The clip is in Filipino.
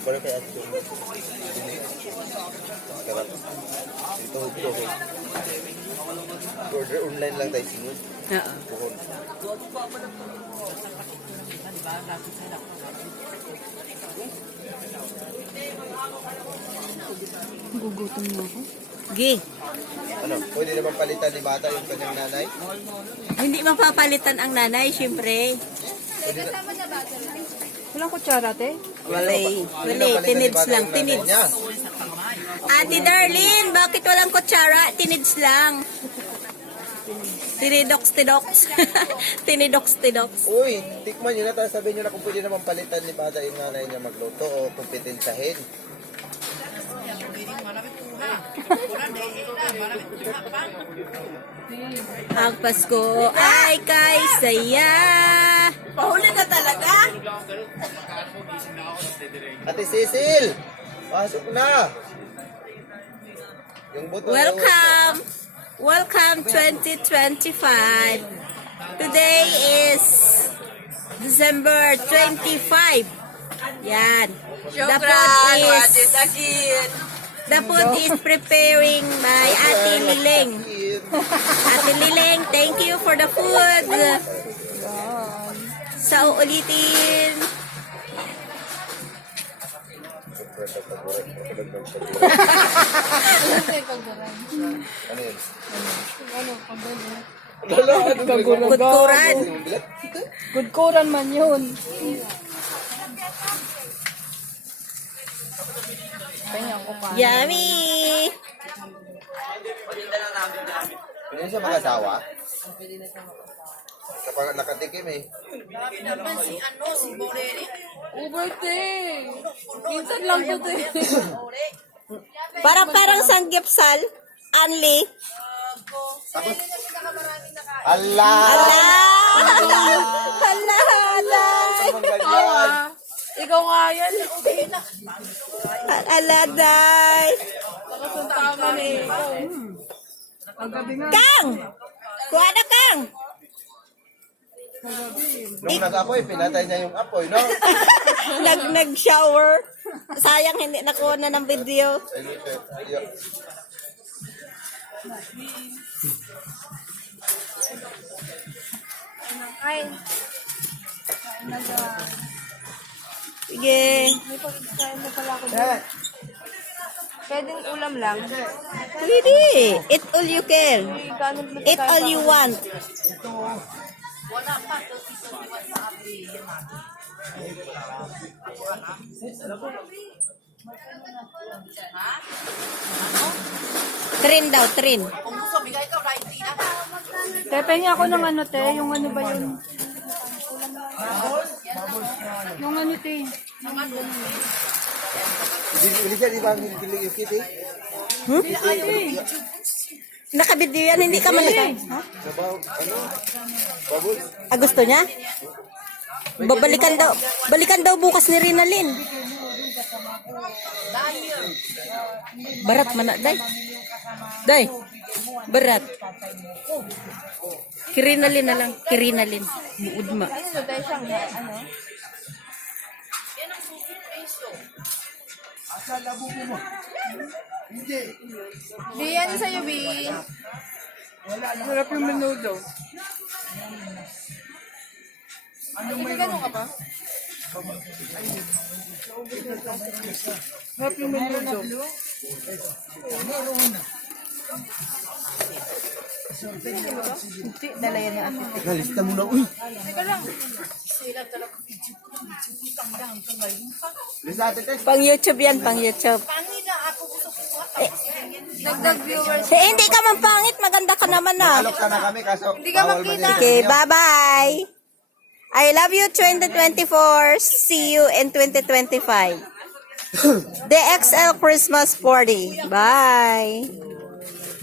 Para kay Atso. Sarap. Ito, ito. Order online lang tayo sinun. Oo. Bukod. Gugutom na ako. Gi. Ano, pwede naman palitan ni bata yung kanyang nanay? Hindi mapapalitan ang nanay, syempre. Pwede na, Walang kutsara, te? Walay. pwede na Walay. palitan ni Tinids bata lang. yung nanay Tinids. niya. Ate Darlene, bakit walang kutsara? Tinids lang. Tinidox-tidox. Tinidox-tidox. Uy, tikman nyo na, tapos sabihin nyo na kung pwede naman palitan ni bata yung nanay niya magluto o kumpetensyahin. Ang Pasko ay kay saya. Pahuli na talaga? Ate Cecil, pasok na. Yung buto Welcome. Welcome 2025. Today is December 25. Yan. The food is preparing by Ate Liling. Ate Liling, thank you for the food. Sa uulitin. Ano yun? Kutkuran. Gudkuran man yun. Kanyang ko pa. Yummy. Pwede siya mag-asawa? Kapag nakatikim eh. Birthday! Minsan lang to, te. Parang sanggipsal. Anli. Allah! Allah! Allah! Naman ganyan. Ikaw nga yan. Allah, day. Nakasuntaman eh. Kang! Kuha na, Kang! Nung nag-apoy, pinatay niya yung apoy, no? Nag-shower. Sayang hindi nakuha na ng video. Ay, Sige. may pagkain na pala ako dyan. Pwedeng ulam lang. Pwede. Eat all you can. May ganun na Eat all you want. Trin daw, trin. Te, pengi ako ng ano, te. Yung ano ba yun? Yung ano, te. Hindi siya, di ba ang hinihilig yung kit eh? Nakabidyo yan, hindi ka man. Sabaw, ano? Babul? Gusto niya? Balikan daw bukas ni Rinalyn. Barat man na, day. Day, barat. Kirinalin na lang, kirinalin. Buod ma. Ano, te, siyang, ano? Bi, ano sa'yo, Bi? Sarap yung menudo. May ganun ka pa? Sarap yung menudo. Hindi, dala yan na ate. Nalista mo na, uy! Teka lang. Lista ate, te. Pang YouTube yan, pang YouTube. Dagdag viewers. Hindi ka man pangit, maganda ka naman na. Alok ka na kami, kaso Hindi ka bawal makita. man Okay, bye-bye. I love you 2024. See you in 2025. The XL Christmas Party. Bye.